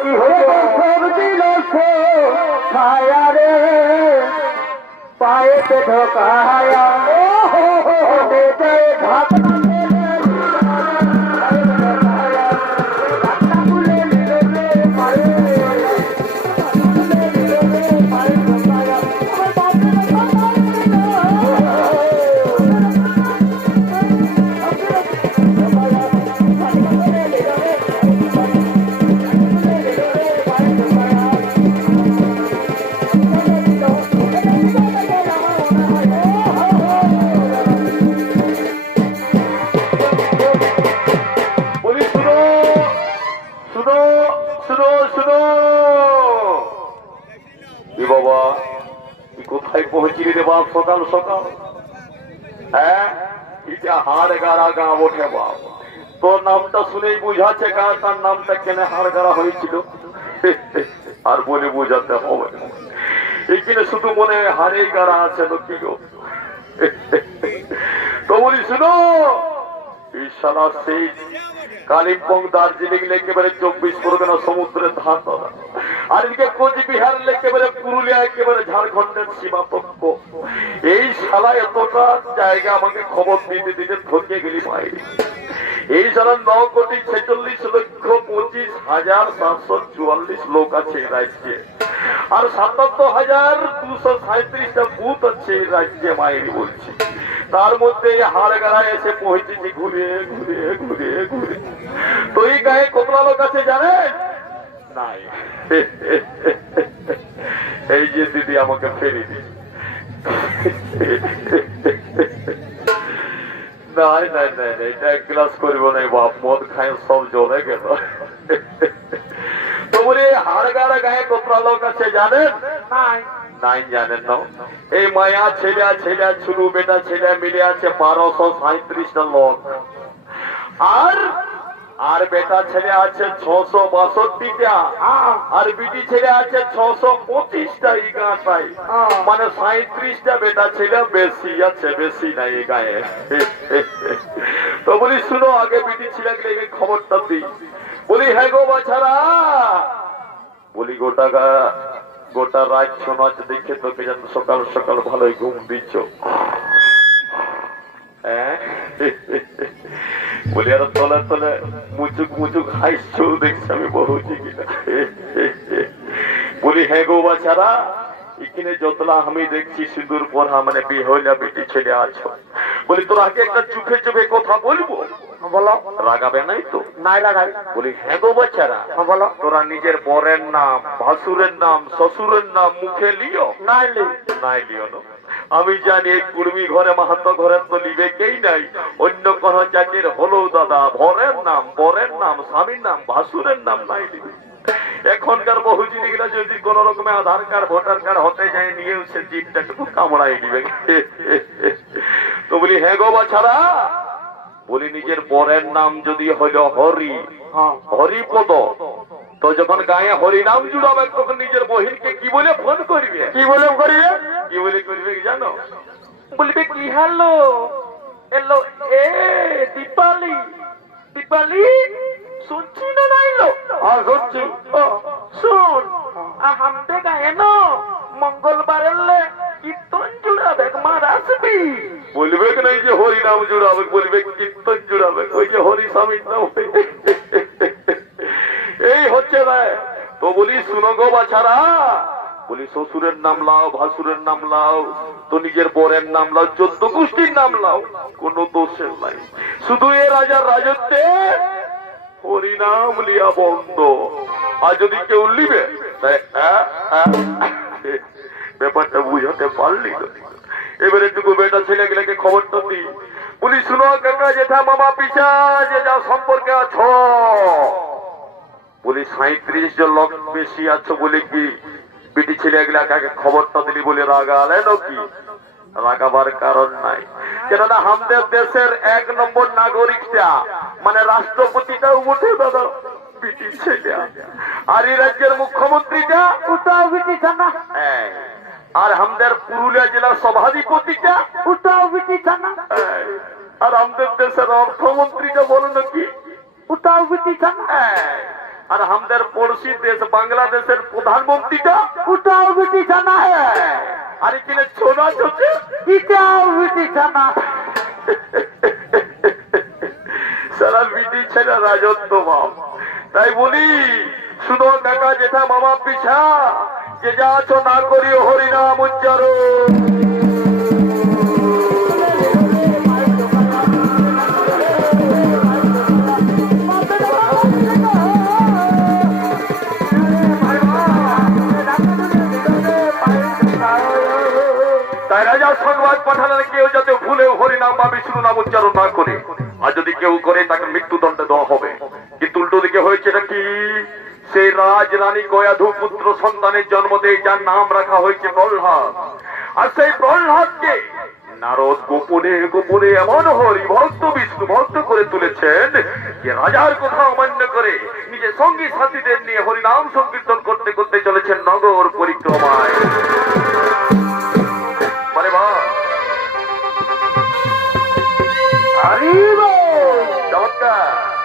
কি দিল ছায়া রে পায়েতে ঢোকায়া বাবা, তুই কোথায় পৌঁছিলি রে বাপ? সকাল সকাল। হ্যাঁ? এটা হাড় গাড়া গা ওঠে বাপ। তোর নামটা শুনেই বুঝাচ্ছে গা তার নামটা কেনে হাড় গাড়া হয়েছিল? আর বলে বোঝাতে হবে এখানে শুধু মনে হাড়ে গাড়া আছে কি গো? তো বলি শুনো সারা সেই কালিম্পং, দার্জিলিং একেবারে চব্বিশ পরগনা সমুদ্রের ধার আর এদিকে কোচবিহার একেবারে পুরুলিয়া, একেবারে ঝাড়খণ্ডের সীমাতক্ষ। এই শালা এতটা জায়গা আমাকে খবর দিতে দিতে ধরিয়ে গেলি বাইরে এই সারা ন কোটি ছেচল্লিশ লক্ষ পঁচিশ হাজার সাতশো চুয়াল্লিশ লোক আছে এই রাজ্যে। আর সাতাত্তর হাজার দুশো সাঁত্রিশটা বুথ আছে এই রাজ্যে মায়ের বলছি। তার মধ্যে এই হাড়গাড়া এসে পৌঁছেছি, ঘুরে ঘুরে ঘুরে। লোক আছে জানেন নাই। এই যে দিদি আমাকে ফেরি দিচ্ছে নাই নাই নাই নাই, এটা এক গ্লাস করব না বাপ মদ খায় সব জলে গেল। তো বলি গায়ে কতলা লোক আছে জানেন? নাই। নাই জানেন না। এই মায়া ছেলে বেটা ছেলে মিলে আছে বারোশো সাঁত্রিশটা লোক। আর আর বেটা ছেলে আছে ছশো বাষট্টিটা। আর বিটি ছেলে আছে ছশো পঁচিশটা এই গাঁটাই মানে সাঁত্রিশটা বেটা ছেলে বেশি আছে বেশি নাই এই গায়ে। তো বলি শুনো আগে বিটি ছেলেকে এই খবরটা দিই। বলি হ্যাঁ গো বাছারা। বলি গোটা গা গোটা রাত শোনাচ দেখে তোকে যেন সকাল সকাল ভালোই ঘুম দিচ্ছ। হ্যাঁ? বলি আর তলে তলে মুচুক মুচুক হাসছো দেখছি আমি কিনা বলি হ্যাঁ গো বাছারা এখানে যতলা আমি দেখছি সিঁদুর পরা মানে বিয়ে হইলা বেটি ছেলে আছো। বলি তোর আগে একটা চোখে চোখে কথা বলব? বলো। রাগাবে নাই তো? নাই লাগাই বলি হ্যাঁ গো বাচ্চারা বলো। তোরা নিজের বরের নাম ভাসুরের নাম শ্বশুরের নাম মুখে লিও? নাই লি নাই লিও না? আমি জানি এই কুর্মি ঘরে মাহাতো ঘরে তো লিবে কেই নাই। অন্য কোন জাতির হলো দাদা ভরের নাম বরের নাম স্বামীর নাম ভাসুরের নাম নাই। লিবে এখনকার বহু জিনিসগুলো যদি কোন রকমের আধার কার্ড ভোটার কার্ড হতে যায় নিয়ে সে জিপটাটুকু কামড়াই দিবে। তো বলি হ্যাঁ গো বাছারা। বলি নিজের বরের নাম যদি হইল হরি। হ্যাঁ। হরিপদ। তো যখন গায়ে হরিনাম জুড়াবে তখন নিজের বহিনকে কি বলে ফোন করবে? কি বলে করিয়ে কি বলে করবে কি জানো? বলবে কি হ্যালো এলো এ দীপালি দীপালি শুনছি না নাইলো হ্যাঁ শুনছি। ও, শুন আমাদের গায়ে না মঙ্গলবার এলে কীর্তন জুড়াবে মার আসবি। বলবে কি নাই যে হরিনাম জুড়াবে বলবে কীর্তন জুড়াবে ওই যে হরি স্বামীর নাম। এই হচ্ছে না তো বলি শুনো গো বাছারা বলি শ্বশুরের নাম লাও ভাসুরের নাম লাও তো নিজের বরের নাম লাও চোদ্দ গোষ্ঠীর নাম লাও। কোন দোষের নাই। শুধু এ রাজার রাজত্বে হরিনাম লিয়া বন্ধ। আর যদি কেউ লিবে আ, আ, ব্যাপারটা বুঝাতে পারলি এবারে টুকু বেটা ছেলে ছেলেগুলোকে খবরটা দি। বলি শুনো কাকা জেঠা মামা পিসা যে যা সম্পর্কে আছো। বলি সাঁত্রিশ জন লোক বেশি আছো বলে কি? বিটি ছেলেগুলা কাকে খবরটা দিলি বলে রাগালে নাকি? রাগাবার কারণ নাই। কেননা আমাদের দেশের এক নম্বর নাগরিকটা মানে রাষ্ট্রপতিটাও উঠে দাদা ছেলে। আর এই রাজ্যের মুখ্যমন্ত্রীটা এই, আর আমাদের পুরুলিয়া জেলার আর আমাদের দেশের অর্থমন্ত্রীটা বলো নাকি? উঠাও বিটি থানা এই, আর আমাদের পড়শি দেশ বাংলাদেশের প্রধানমন্ত্রীটা উঠাও বিটি থানা এই, আর এখানে ছোনা চোখে ইটাও বিটি থানা সারা বিটি ছেলে রাজত্ব বাপ তাই বলি শুধু কাকা জেঠা মামা পিছা যে যা আছো না করিও হরিনাম উচ্চারণ। কেউ যাতে ভুলে হরিনাম বা বিষ্ণু নাম উচ্চারণ না করে। আর যদি কেউ করে, তাকে মৃত্যুদণ্ড দেওয়া হবে। কিন্তু উল্টো দিকে হয়েছে নাকি সেই রাজ রানী গয়াধু পুত্র সন্তানের জন্ম দিয়ে যার নাম রাখা হয়েছে প্রহ্লাদ। আর সেই প্রহ্লাদকে নারদ গোপনে গোপনে এমন হরি ভক্ত বিষ্ণু ভক্ত করে তুলেছেন যে রাজার কথা অমান্য করে নিজের সঙ্গী সাথীদের নিয়ে হরিনাম সংকীর্তন করতে করতে চলেছেন নগর পরিক্রমায়। Sure.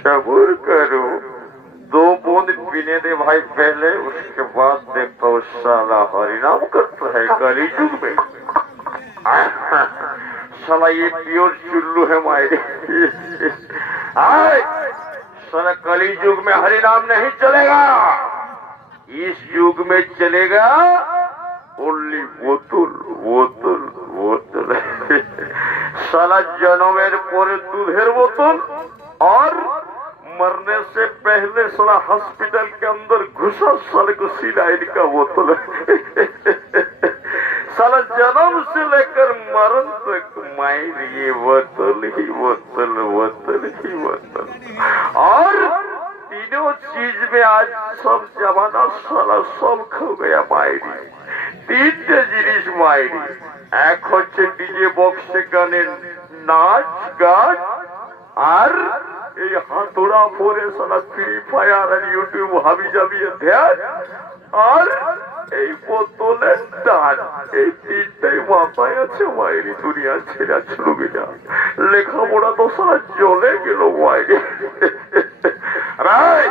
सबूर करो, दो बूंद पीने दे भाई पहले, उसके बाद देखो साला हरिनाम करता है कली युग में। साला ये प्योर चुल्लू है माई आए, साला कली युग में हरिनाम नहीं चलेगा। इस युग में चलेगा, ओनली बोतुल बोतुल बोतुल साला जनमेर पर दूधेर बोतुल और मरने से पहले साला हॉस्पिटल के अंदर घुसा साले को सिलाइन का बोतल साला जन्म से लेकर मरण तक मायर ये बोतल ही बोतल बोतल ही बोतल और तीनों चीज में आज सब जमाना साला सब खो गया मायरी তিনটে জিনিস মাইরি এক হচ্ছে ডিজে বক্সে গানের নাচ গান আর এই হাতুড়া পরে সারা ফ্রি ফায়ার আর ইউটিউব হাবি জাবি ধ্যান আর এই বোতলের টান এই তিনটাই মাথায় আছে মায়েরি দুনিয়া ছেড়া ছুড়বে না লেখাপড়া তো সারা চলে গেল মায়েরি রাই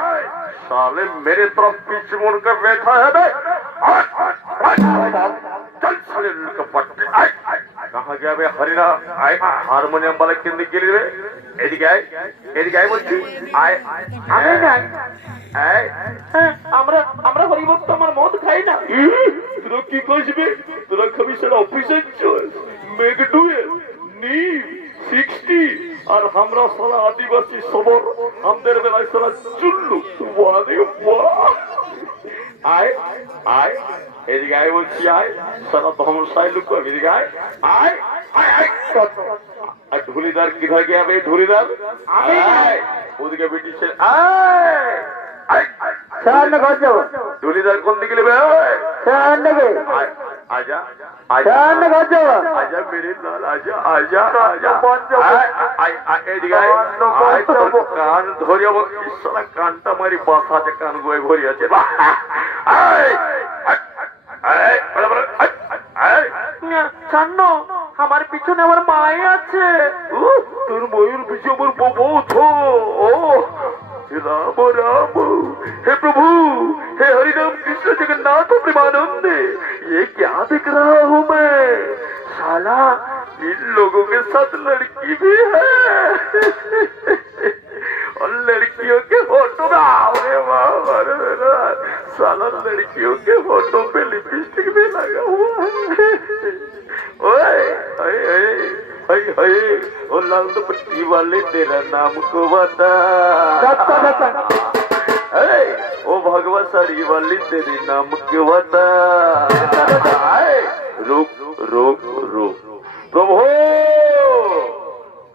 साले मेरे तरफ पीछे मुड़कर बैठा है बे हट, हट, हट, चल साले का দেখা যাবে হরিনা আয় হারমোনিয়াম বলে কিন্তু গিলবে এদিকে আয় এদিকে আয় বলছি। আয় হ্যাঁ, আমরা আমরা হরিভক্ত আমার মদ খাই না। তোরা কি করবে তোরা খাবি সেটা অফিসের চোর। মেঘ ডুয়ে নি সিক্সটি আর আমরা সারা আদিবাসী সবর আমাদের বেলায় সারা চুল্লু। আয় আয়। এদিকে আয় বলছি আয়। সারা সাই লুক করবি এদিকে আয়। আয় আয় আর ধুলিদার কি হয় গিয়ে ধুলিদার? ওদিকে ব্রিটিশের আয়। ধুলিদার কোন দিকে নেবে আজা আজা আজা মেরে লাল আজা আজা আজা কান ধরে কানটা মারি বাসা আছে কান গোয়ে ঘুরে আছে আয়, আয়, আয়, বলে, বলে, আয়, আয়, আয়। ছান্ন আমার পিছনে আমার মায়ে আছে উহ, তোর ময়ূর পিছু আমার বউ থো ও राम राम हे प्रभु हे हरिनाम कृष्ण जगन्नाथ प्रेमानंद ये क्या देख रहा हूँ मैं साला इन लोगों के साथ लड़की भी है और लड़कियों के फ़ोटो साला लड़कियों के फ़ोटो पे लिपस्टिक भी लगा हुआ है। ओए ओए ओए ओए ओ लाल दुपट्टी वाले तेरा नाम को बता। अरे ओ भगवा साड़ी वाली तेरे नाम क्यों बता। रुक रुक रुक। प्रभु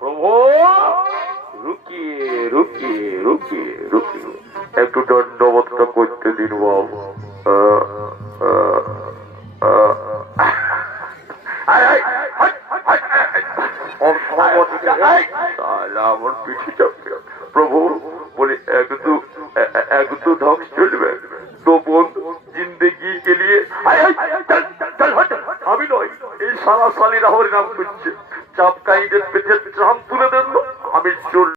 प्रभु রুকিয়ে রুকিয়ে রুকিয়ে রুকিয়ে একটু করতে দিন বাবু। প্রভু, বলে এক দু এক দু চলবে। তো বোন, জিন্দগি কে লিয়ে আমি নয়, এই সারা সালি রাহুল নাম করছে। চাপ কাইদের পেটে তুলে দেবে